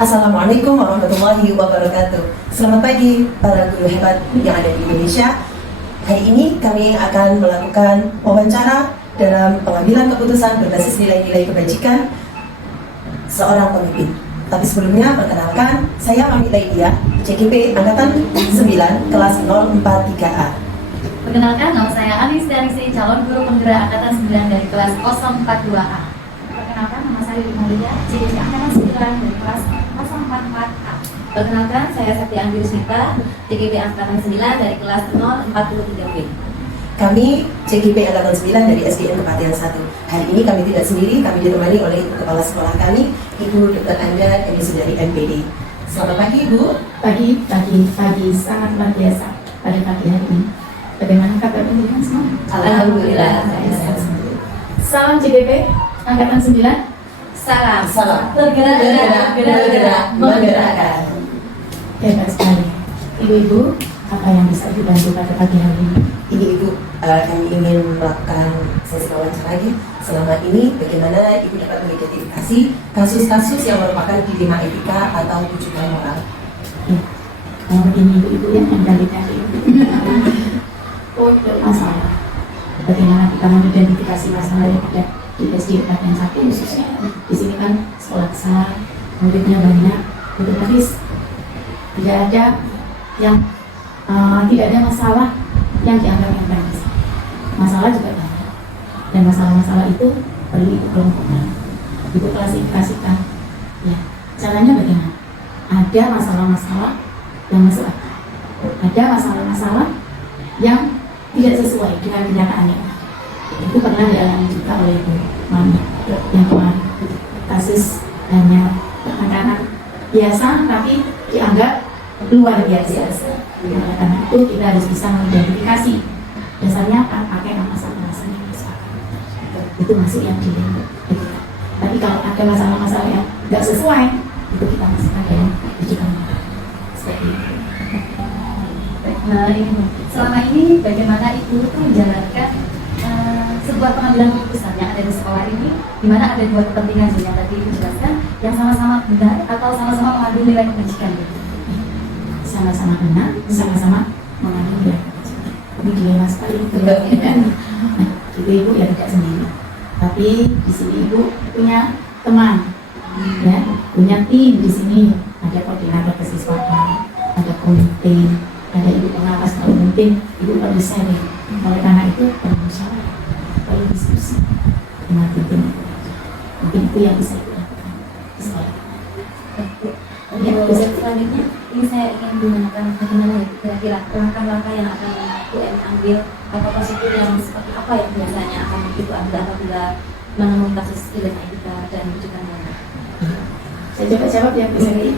Assalamualaikum warahmatullahi wabarakatuh. Selamat pagi para guru hebat yang ada di Indonesia. Hari ini kami akan melakukan wawancara dalam pengambilan keputusan berbasis nilai-nilai kebajikan seorang pemimpin. Tapi sebelumnya perkenalkan, saya Mami Laidia, CGP Angkatan 9 kelas 043A. Perkenalkan, nama saya Anis Darisi, calon guru penggerak Angkatan 9 dari kelas 042A. Perkenalkan, nama saya Maria, CGP Angkatan 9 dari kelas 044A. Perkenalkan, saya Sakti Anggi Rusmita, CGP Angkatan 9 dari kelas 043B. Kami CGP Angkatan 9 dari SDN Kepatihan 1. Hari ini kami tidak sendiri, kami ditemani oleh kepala sekolah kami, Ibu Dr. Anda Emisi dari MPD. Selamat pagi, Ibu. Pagi, sangat luar biasa pada pagi hari ini. Bagaimana kabar pendidikan semua? Alhamdulillah. Salam CGP Angkatan 9. Salam. Bergerak, menggerakkan. Hebat sekali. Ibu-ibu, apa yang bisa dibantu pada pagi hari ini? Ini Ibu, kami ingin melakukan sesi wawancara lagi. Selama ini, bagaimana Ibu dapat mengidentifikasi kasus-kasus yang merupakan dilema etika atau rujukan moral? Ya, kalau ini ibu-ibu yang cari untuk masalah. Bagaimana kita mengidentifikasi masalah yang ada di SD Kepatihan 1 khususnya. Di sini kan sekolah besar, muridnya banyak, otomatis tidak ada yang tidak ada masalah yang dianggap remeh. Masalah juga banyak, dan masalah-masalah itu perlu dikelompokkan, diklasifikasikan. Ya, caranya bagaimana? Ada masalah-masalah yang masuk akal, ada masalah-masalah yang tidak sesuai dengan kenyataannya. Itu pernah dialami juga oleh Ibu Mami yang kemarin, kasus hanya anak-anak biasa tapi dianggap luar biasa. Karena itu kita harus bisa mengidentifikasi dasarnya pakai masalah-masalah yang masuk akal. Itu masuk yang dilema. Tapi kalau ada masalah-masalah yang nggak sesuai, itu kita masuk ada yang rujukan seperti itu. Nah, selama ini bagaimana Ibu itu menjalankan sebuah pengambilan keputusan yang ada di sekolah ini, di mana ada dua kepentingan yang tadi Ibu jelaskan, yang sama-sama benar atau sama-sama mengandung nilai kebajikan? Sama-sama benar, sama-sama mengandung nilai kebajikan. Ini dilema sekali. Itu Ibu ya tidak sendiri, tapi di sini Ibu punya teman, ya, punya tim di sini. Ada koordinator kesiswaan, ada komite, ada ibu pengawas kalau mungkin ibu perlu sharing. Oleh karena itu perlu musyawarah, perlu diskusi dengan tim. Mungkin itu yang bisa ibu lakukan di sekolah. Ya, selanjutnya ini saya ingin menanyakan bagaimana kira-kira langkah-langkah yang akan UN ambil atau prosedur yang seperti apa yang biasanya akan Ibu ambil apabila menemukan kasus dilema etika dan rujukan moral. Saya coba jawab ya Bu Sari.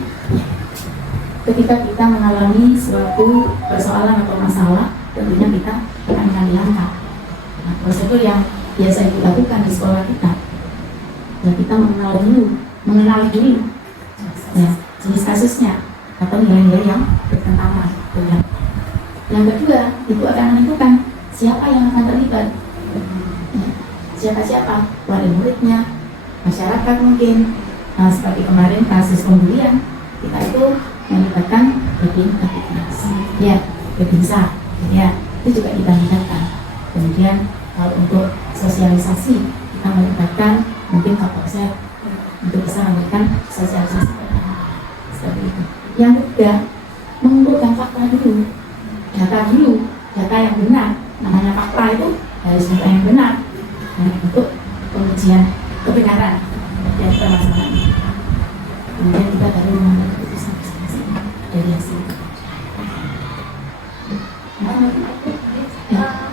Ketika kita mengalami suatu persoalan atau masalah, tentunya kita akan mengambil langkah. Nah, prosedur yang biasa Ibu lakukan di sekolah kita, ya kita mengenali dulu ya, jenis kasusnya atau nilai-nilai yang bertentangan. Yang kedua, Ibu akan menentukan siapa yang akan terlibat. Ya, siapa-siapa, wali muridnya, masyarakat mungkin. Nah, seperti kemarin kasus pembulian, kita itu melibatkan ya, Bebinsa, ya, itu juga kita libatkan. Kemudian kalau untuk sosialisasi, kita melibatkan mungkin Kapolsek untuk bisa memberikan sosialisasi seperti itu. Yang ketiga, mengumpulkan fakta dulu, data yang benar. Namanya fakta itu harus data yang benar, nah, untuk pengujian kebenaran dari permasalahan ini. Kemudian kita baru mengambil keputusan dari hasil.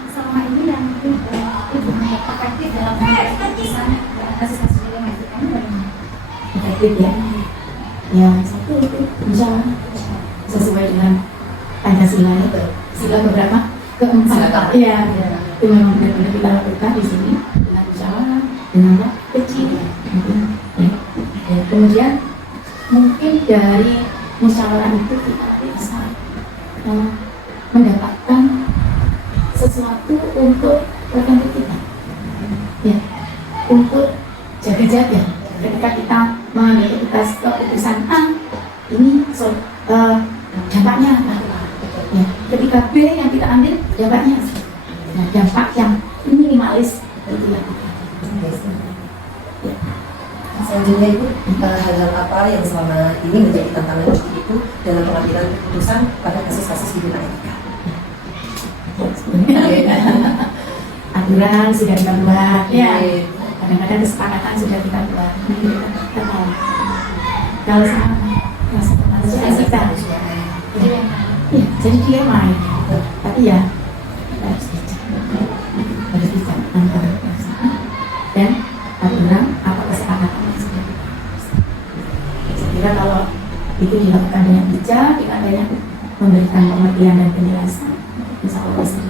Selama ini yang Ibu mendapat efektif dalam mengambil keputusan kasus-kasus dilema etika ini bagaimana? Efektif ya. Yang satu itu bisa sesuai dengan Pancasila itu. Sila keberapa? Keempat. Iya. Itu memang benar-benar kita lakukan di sini dengan musyawarah, dengan kecil. Kemudian mungkin dari musyawarah itu kita bisa mendapatkan sesuatu untuk preventif kita, ya, untuk jaga-jaga ketika kita mengambil keputusan A ini dampaknya apa? Ya, ketika B yang kita ambil dampaknya, nah, dampak yang minimalis itu yang kita. Ya. Selanjutnya Ibu, hal-hal apa yang selama ini menjadi tantangan Ibu dalam pengambilan keputusan pada kasus-kasus di bidang etika? Aturan sudah kita buat, ya. Kadang-kadang kesepakatan sudah kita buat. Kita tahu. Kalau sama, sudah kita. Ya, jadi dia main. Tapi ya, kita harus bisa antara perasaan dan aturan apa kesepakatan yang sudah kita buat. Saya kira kalau itu dilakukan dengan bijak, dengan adanya memberikan pengertian dan penjelasan, insya Allah sudah.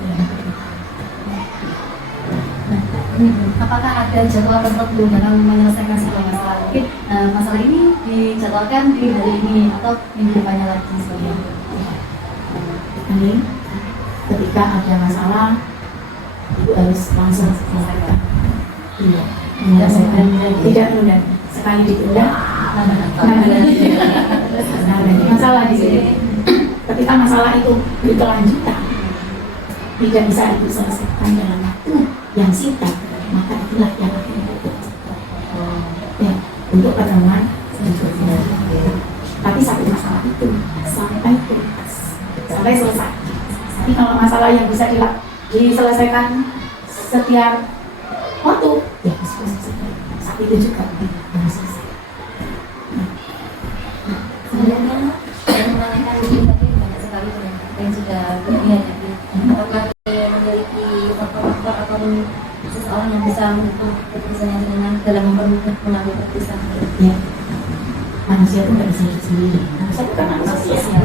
Apakah ada jadwal tertentu dalam menyelesaikan sebuah masalah? Mungkin masalah ini dijadwalkan di hari ini atau minggu depannya lagi sebagainya. Ini ketika ada masalah itu harus langsung selesaikan. Iya, menyelesaikan tidak menunda. Sekali ditunda, masalah di sini. Ketika masalah itu berkelanjutan, tidak bisa diselesaikan dalam waktu yang singkat, maka itulah yang akhirnya ya, untuk pertemuan berikutnya. Tapi satu masalah itu sampai tuntas, sampai selesai. Tapi kalau masalah yang bisa diselesaikan setiap waktu, ya selesai. Saat itu juga harus selesai. Sebenarnya saya menanyakan ini tadi banyak sekali pendapat yang sudah berlihat. Apakah memiliki faktor-faktor atau seseorang yang bisa mendukung keputusannya dengan dalam mempermudah mengambil keputusan? Ya, manusia itu nggak bisa hidup sendiri. Manusia itu kan manusia sosial.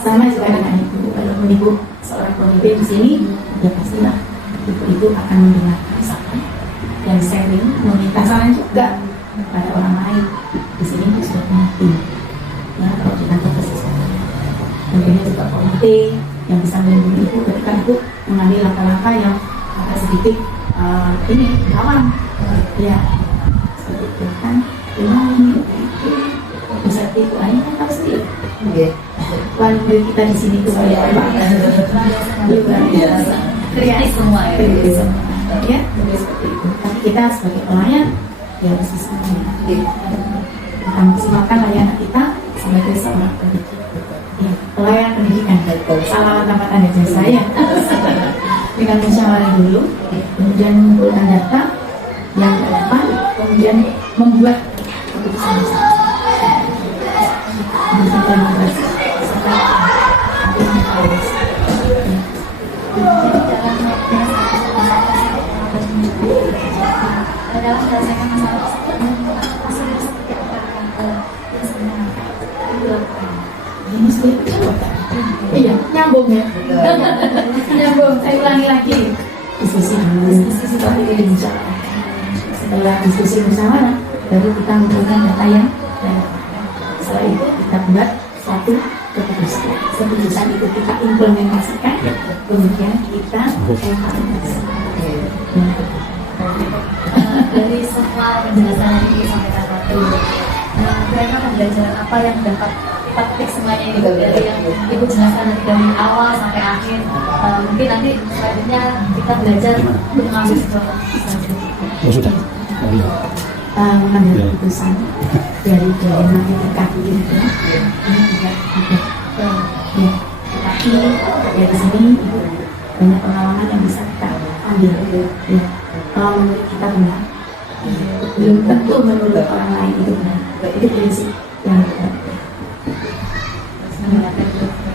Sama juga dengan ibu. Kalau ibu seorang pemimpin di sini, ya pastilah ibu itu akan mendengarkan saran dan sharing, meminta saran juga pada orang lain. Di sini ibu sudah pemimpin. Ya, kalau di kantor pasti tentunya juga komite yang bisa melindungi ibu ketika ibu mengambil langkah-langkah yang agak sedikit ini rawan. Ya, seperti itu kan. Ini bisa tipu aja kan tahu sendiri. Walaupun kita di sini tuh kayak apa? Luar biasa. Kritis semua ya. Kritis semua. Ya, seperti itu. Tapi kita sebagai pelayan ya harus bisa kita maksimalkan layanan kita sebagai seorang pendidik. Ya, pelayan pendidikan. Salah tempat anda jasa ya. Dengan musyawarah dulu, kemudian mengumpulkan data yang relevan, kemudian membuat keputusan. Dalam menyelesaikan masalah ini iya, nyambung ya. Nyambung, saya ulangi lagi. Diskusi dulu, setelah diskusi musyawarah, baru kita mengumpulkan data yang setelah itu kita buat suatu keputusan. Keputusan itu kita implementasikan, kemudian kita evaluasi. Dari semua penjelasan yang disampaikan tadi, kira-kira pembelajaran apa yang dapat kita petik semuanya ini dari yang ibu jelaskan dari awal sampai akhir? Mungkin nanti selanjutnya kita belajar untuk mengambil sebuah keputusan. Oh sudah. Mengambil keputusan dari dilema ketika ini juga ya, tapi dari sini banyak pengalaman yang bisa kita ambil ya. Kalau menurut kita benar, belum tentu menurut orang lain itu benar. Itu prinsip yang benar.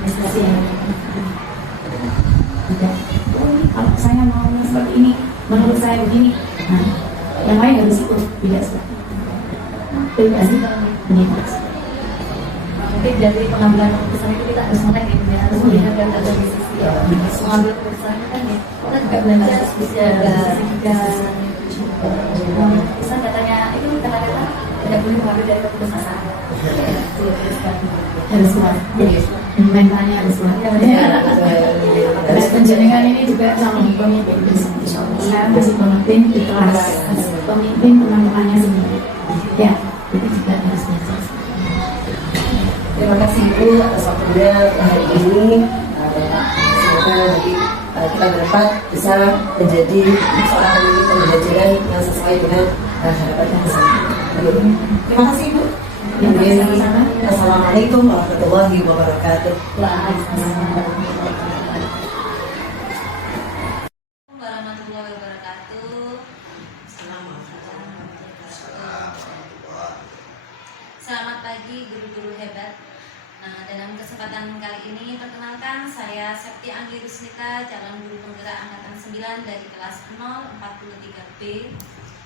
Prestasi yang tidak. Kalau saya mau seperti ini, menurut saya begini. Nah, yang lain harus ikut, tidak seperti itu. Tidak sih, bebas. Mungkin dari pengambilan keputusan itu kita harus melek ya, harus melihat dari sisi mengambil keputusan itu kan ya, kita juga belajar bisa keputusan katanya itu kata-kata tidak boleh mengambil dari keputusan Harus kuat, mentalnya harus kuat. Dan penjaringan ini juga sama pemimpin. Saya masih pemimpin di kelas, pemimpin teman-temannya sendiri. Ya, itu juga harus belajar. kasih Ibu atas waktunya hari ini. Semoga nanti kita berempat bisa menjadi seorang pemimpin pembelajaran yang sesuai dengan harapan kita bersama. Terima kasih Ibu. Assalamualaikum warahmatullahi wabarakatuh. Warahmatullahi wabarakatuh. Selamat pagi guru-guru hebat. Nah, dalam kesempatan kali ini perkenalkan saya Septi Anggi Rusnita, calon guru penggerak angkatan 9 dari kelas 043B.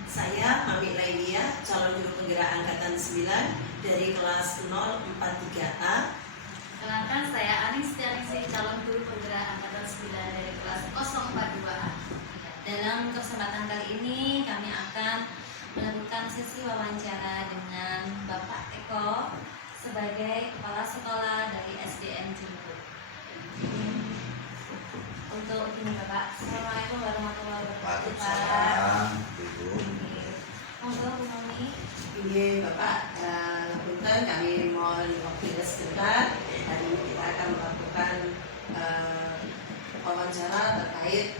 Saya Mami Lailia, calon guru penggerak angkatan 9 dari kelas 043A. Perkenalkan saya Anis Tianisi, calon guru penggerak angkatan 9 dari kelas 042A. Dalam kesempatan kali ini kami akan melakukan sesi wawancara dengan Bapak Eko sebagai Kepala Sekolah dari SDN Jember. Untuk ini Bapak, Assalamualaikum warahmatullahi wabarakatuh. Pak. Monggo Bu Mami. Ini Bapak, punten kami mohon waktu sebentar. Hari ini kita akan melakukan wawancara terkait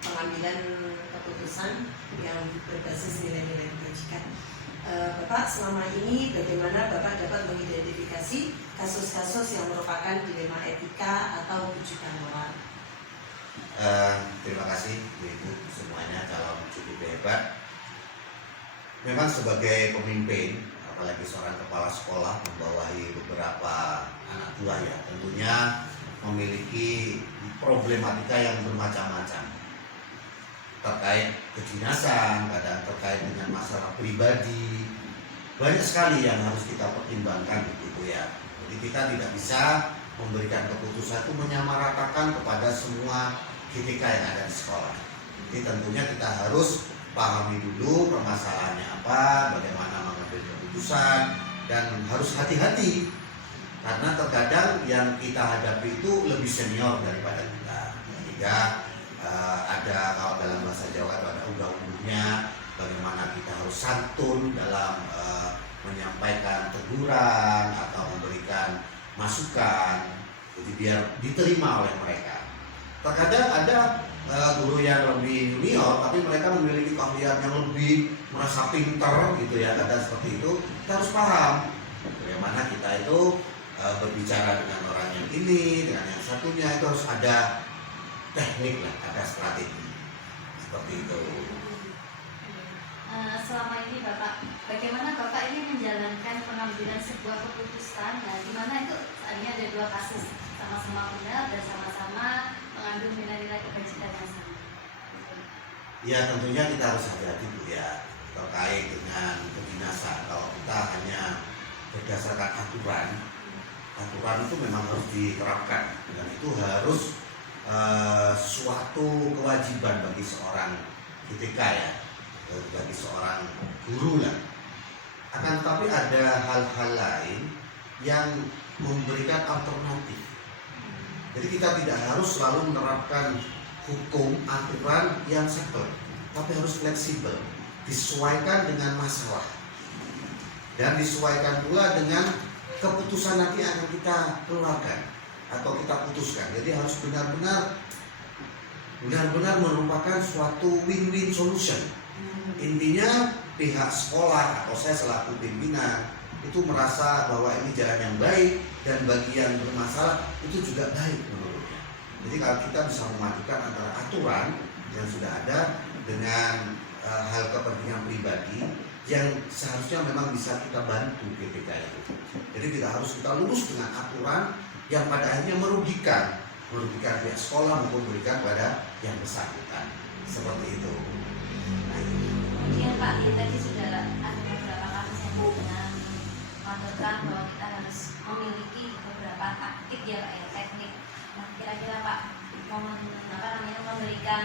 pengambilan keputusan yang berbasis nilai-nilai kebajikan. Bapak, selama ini bagaimana Bapak dapat mengidentifikasi kasus-kasus yang merupakan dilema etika atau rujukan moral? Terima kasih Ibu semuanya, calon cukup hebat. Memang sebagai pemimpin, apalagi seorang kepala sekolah membawahi beberapa anak buah ya, tentunya memiliki problematika yang bermacam-macam terkait kedinasan, kadang terkait dengan masalah pribadi, banyak sekali yang harus kita pertimbangkan gitu ya. Jadi kita tidak bisa memberikan keputusan itu menyamaratakan kepada semua GTK yang ada di sekolah. Jadi tentunya kita harus pahami dulu permasalahannya apa, bagaimana mengambil keputusan, dan harus hati-hati karena terkadang yang kita hadapi itu lebih senior daripada kita. Sehingga ada, kalau dalam bahasa Jawa itu ada undang-undangnya, bagaimana kita harus santun dalam menyampaikan teguran atau memberikan masukan, jadi biar diterima oleh mereka. Terkadang ada guru yang lebih junior tapi mereka memiliki keahlian yang lebih, merasa pintar gitu ya, kadang seperti itu. Kita harus paham bagaimana kita itu berbicara dengan orang yang ini, dengan yang satunya, itu harus ada teknik lah, ada strategi seperti itu. Selama ini Bapak, bagaimana Bapak ini menjalankan pengambilan sebuah keputusan? Nah, di mana itu artinya ada dua kasus, sama-sama benar dan sama-sama mengambil nilai-nilai kebajikan yang sama. Ya tentunya kita harus hati-hati Bu ya terkait dengan kedinasan. Kalau kita hanya berdasarkan aturan itu memang harus diterapkan dan itu harus suatu kewajiban bagi seorang GTK ya, bagi seorang guru lah. Akan tetapi ada hal-hal lain yang memberikan alternatif. Jadi kita tidak harus selalu menerapkan hukum aturan yang settle, tapi harus fleksibel, disesuaikan dengan masalah dan disesuaikan pula dengan keputusan nanti akan kita keluarkan atau kita putuskan. Jadi harus benar-benar merupakan suatu win-win solution. Intinya pihak sekolah atau saya selaku pimpinan itu merasa bahwa ini jalan yang baik dan bagi yang bermasalah itu juga baik menurutnya. Jadi kalau kita bisa memadukan antara aturan yang sudah ada dengan hal kepentingan pribadi yang seharusnya memang bisa kita bantu ketika itu. Jadi tidak harus kita lurus dengan aturan yang pada akhirnya merugikan pihak sekolah maupun merugikan pada yang bersangkutan. Seperti itu. Kemudian Pak, ini tadi sudah ada beberapa kasus yang dengan mengatakan bahwa kita harus memiliki beberapa taktik ya Pak, ya, teknik. Nah, kira-kira Pak memberikan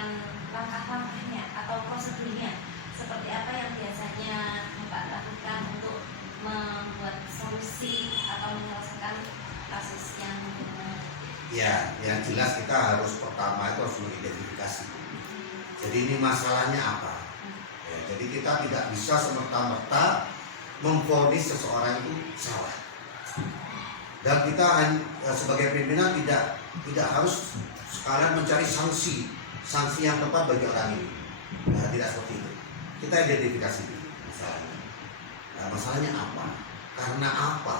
langkah-langkahnya atau prosedurnya seperti apa yang biasanya Bapak lakukan untuk membuat solusi atau menyelesaikan kasus yang Ya, yang jelas kita harus pertama itu harus mengidentifikasi. Jadi ini masalahnya apa? Ya, jadi kita tidak bisa semerta-merta memvonis seseorang itu salah. Dan kita sebagai pimpinan tidak harus sekalian mencari sanksi yang tepat bagi orang ini. Nah, tidak seperti itu. Kita identifikasi dulu masalahnya. Nah, masalahnya apa? Karena apa?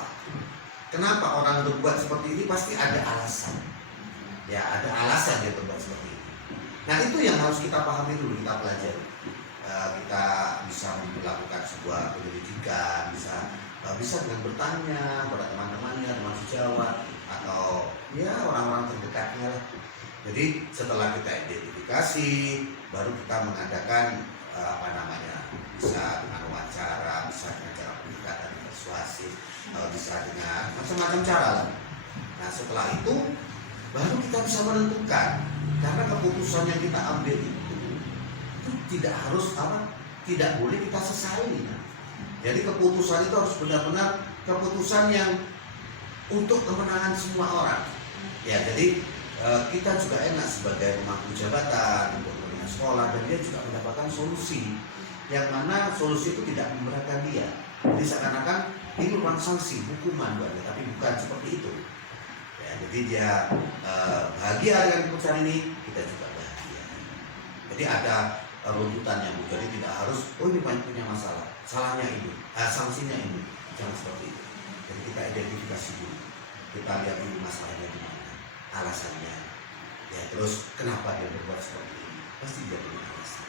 Kenapa orang berbuat seperti ini? Pasti ada alasan. Ya, ada alasan dia berbuat seperti ini. Nah, itu yang harus kita pahami dulu, kita pelajari. Kita bisa melakukan sebuah penyelidikan, bisa dengan bertanya pada teman-temannya, teman sejawat, atau ya orang-orang terdekatnya lah. Jadi setelah kita identifikasi, baru kita mengadakan bisa dengan wawancara, bisa dengan cara pendekatan persuasif, bisa dengan macam-macam cara lah. Nah, setelah itu baru kita bisa menentukan, karena keputusan yang kita ambil itu tidak boleh kita sesali. Jadi keputusan itu harus benar-benar keputusan yang untuk kemenangan semua orang. Ya, jadi kita juga enak sebagai pemangku jabatan untuk kepentingan sekolah, dan dia juga mendapatkan solusi yang mana solusi itu tidak memberatkan dia. Jadi seakan-akan ini merupakan sanksi, hukuman buat dia, tapi bukan seperti itu. Ya, jadi dia bahagia dengan keputusan ini, kita juga bahagia. Jadi ada runtutannya, Bu. Jadi tidak harus, oh ini punya masalah, salahnya ini, sanksinya ini, jangan seperti itu. Jadi kita identifikasi dulu, kita lihat dulu masalahnya di mana, alasannya, ya terus kenapa dia berbuat seperti ini, pasti dia punya alasan.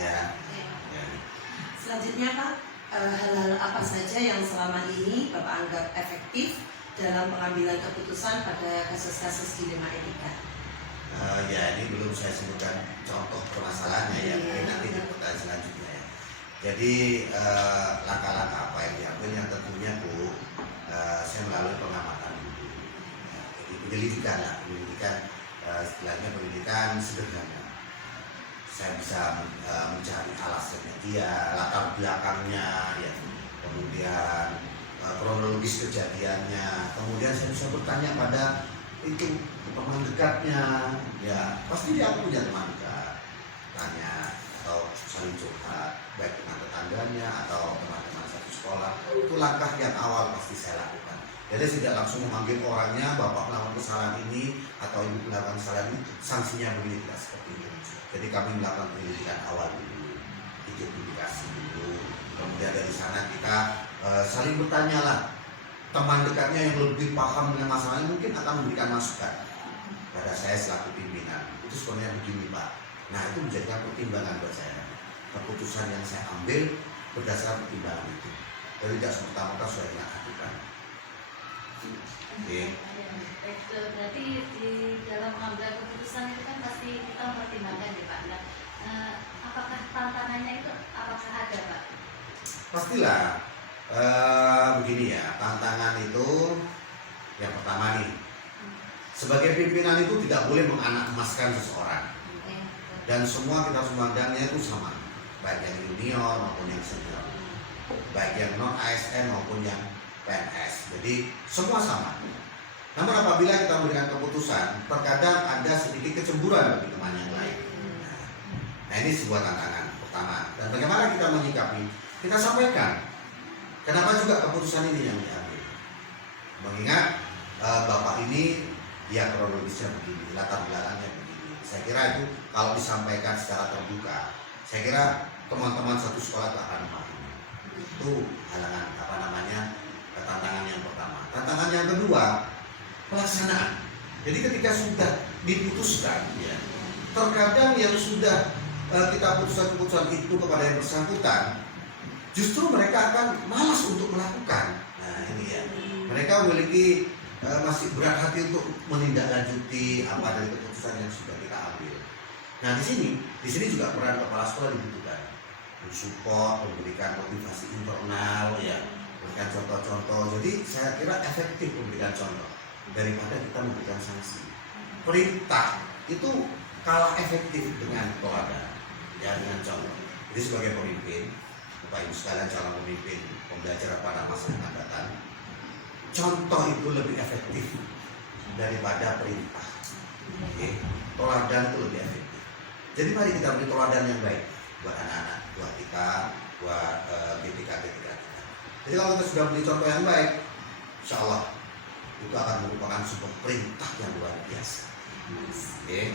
Ya. Selanjutnya Pak, hal-hal apa saja yang selama ini Bapak anggap efektif dalam pengambilan keputusan pada kasus-kasus dilema etika? Ya, ini belum saya sebutkan contoh permasalahannya ya, mungkin nanti di pertanyaan selanjutnya ya. Jadi langkah-langkah apa yang diambil, yang tentunya Bu, saya melalui pengamatan dulu. Ya, jadi penyelidikan, istilahnya penyelidikan sederhana. Saya bisa mencari alasannya dia, latar belakangnya, ya, kemudian kronologis kejadiannya, kemudian saya bisa bertanya pada itu teman dekatnya, ya pasti dia punya teman dekat, tanya atau saling curhat, baik dengan tetangganya atau teman-teman satu sekolah. Itu langkah yang awal pasti saya lakukan. Jadi tidak langsung memanggil orangnya, bapak melakukan kesalahan ini atau ibu melakukan kesalahan ini, sanksinya begini, tidak seperti itu. Jadi kami melakukan penyelidikan awal dulu, identifikasi dulu, kemudian dari sana kita saling bertanya lah. Teman dekatnya yang lebih paham dengan masalahnya mungkin akan memberikan masukan pada saya selaku pimpinan. Itu sebenarnya begini Pak. Nah, itu menjadikan pertimbangan buat saya. Keputusan yang saya ambil berdasarkan pertimbangan itu. Jadi tidak serta-merta saya lakukan. Oke. Berarti di dalam mengambil keputusan itu kan pasti kita mempertimbangkan ya Pak. Nah, apakah tantangannya itu apakah ada Pak? Pastilah. Begini ya, tantangan itu yang pertama nih, sebagai pimpinan itu tidak boleh menganak emaskan seseorang, dan semua kita memandangnya itu sama, baik yang junior maupun yang senior, baik yang non ASN maupun yang PNS. Jadi semua sama. Namun apabila kita memberikan keputusan, terkadang ada sedikit kecemburuan bagi teman yang lain. Nah, ini sebuah tantangan pertama. Dan bagaimana kita menyikapi? Kita sampaikan kenapa juga keputusan ini yang diambil. Mengingat bapak ini ya kronologisnya begini, latar belakangnya begini. Saya kira itu kalau disampaikan secara terbuka, saya kira teman-teman satu sekolah akan memahami. Itu halangan tantangan yang pertama. Tantangan yang kedua, pelaksanaan. Jadi ketika sudah diputuskan, ya, terkadang yang sudah kita putuskan keputusan itu kepada yang bersangkutan, justru mereka akan malas untuk melakukan. Nah ini ya, mereka memiliki masih berat hati untuk menindaklanjuti apa dari keputusan yang sudah kita ambil. Nah di sini juga peran kepala sekolah dibutuhkan, mensupport, memberikan motivasi internal, ya, memberikan contoh-contoh. Jadi saya kira efektif memberikan contoh daripada kita memberikan sanksi. Perintah itu kalah efektif dengan teladan, ya, dengan contoh. Jadi sebagai pemimpin, Bapak Ibu sekalian calon pemimpin pembelajaran pada masa yang akan datang, contoh itu lebih efektif daripada perintah. Oke, teladan itu lebih efektif. Jadi mari kita beri teladan yang baik buat anak-anak, buat kita, buat BPK kita. Jadi kalau kita sudah beri contoh yang baik, insya Allah itu akan merupakan sebuah perintah yang luar biasa. Oke.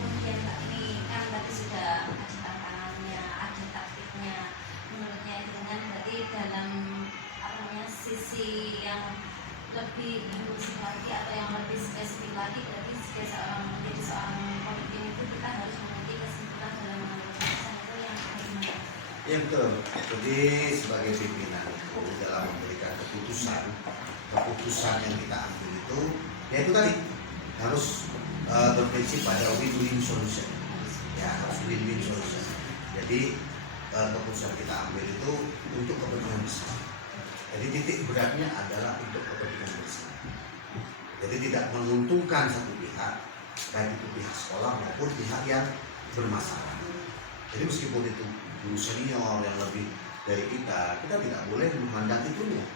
Kemudian Pak, ini kan berarti sudah ada tantangannya, ada taktiknya. Menurutnya itu dengan berarti dalam sisi yang lebih inklusif lagi atau yang lebih spesifik lagi, berarti menjadi seorang pemimpin itu kita harus memiliki kesimpulan dalam mengambil keputusan itu yang bagaimana? Ya betul. Jadi sebagai pimpinan itu dalam memberikan keputusan yang kita ambil itu, ya itu tadi harus berprinsip pada win-win solution. Ya harus win-win solution. Jadi keputusan kita ambil itu untuk kepentingan bersama. Jadi titik beratnya adalah untuk kepentingan bersama. Jadi tidak menguntungkan satu pihak, baik itu pihak sekolah maupun pihak yang bermasalah. Jadi meskipun itu guru senior yang lebih dari kita tidak boleh memandang itunya.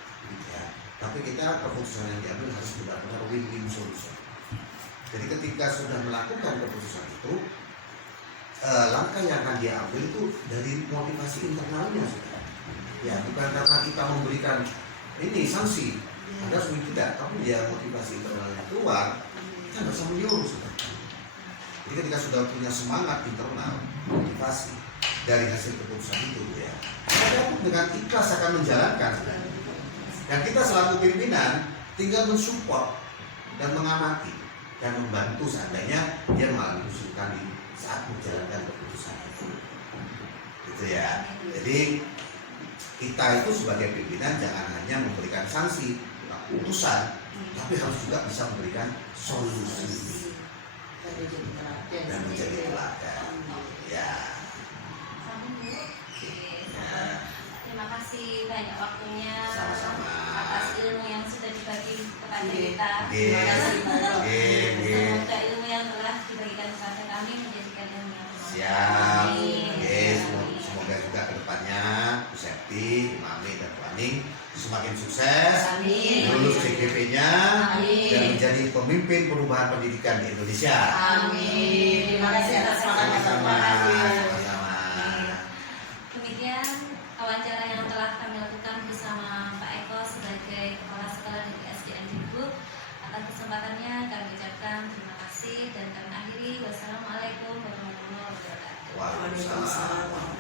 Ya. Tapi kita keputusan yang diambil harus benar-benar win-win solution. Jadi ketika sudah melakukan keputusan itu, langkah yang akan dia ambil itu dari motivasi internalnya. Ya, bukan karena kita memberikan ini sanksi, ada sulit tidak, tapi dia motivasi internalnya keluar, kita nggak bisa menyuruh. Jadi ketika sudah punya semangat internal, motivasi dari hasil keputusan itu, ya, kita dengan ikhlas akan menjalankan. Dan kita selaku pimpinan tinggal mensupport dan mengamati dan membantu seandainya dia mengalami kesulitan di saat menjalankan keputusan itu. Gitu ya. Jadi kita itu sebagai pimpinan jangan hanya memberikan sanksi, putusan, tapi harus juga bisa memberikan solusi dan menjadi teladan. Ya. Terima kasih banyak waktunya. Sama-sama. Atas ilmu yang sudah dibagi kepada kita. Terima kasih. Semoga ilmu yang telah dibagikan kepada kami menjadikan ilmu yang bermanfaat. Siap. Amin. Semoga juga kedepannya Bu Septi, Mami dan Bu Aning semakin sukses, lulus CGP-nya dan menjadi pemimpin perubahan pendidikan di Indonesia. Amin. Terima kasih atas semangatnya. Sama-sama. Demikian wawancara yang telah kami lakukan bersama Pak Eko sebagai Kepala Sekolah dari SDN Dibut. Atas kesempatannya kami ucapkan terima kasih dan kami akhiri. Wassalamualaikum warahmatullahi wabarakatuh. Waalaikumsalam.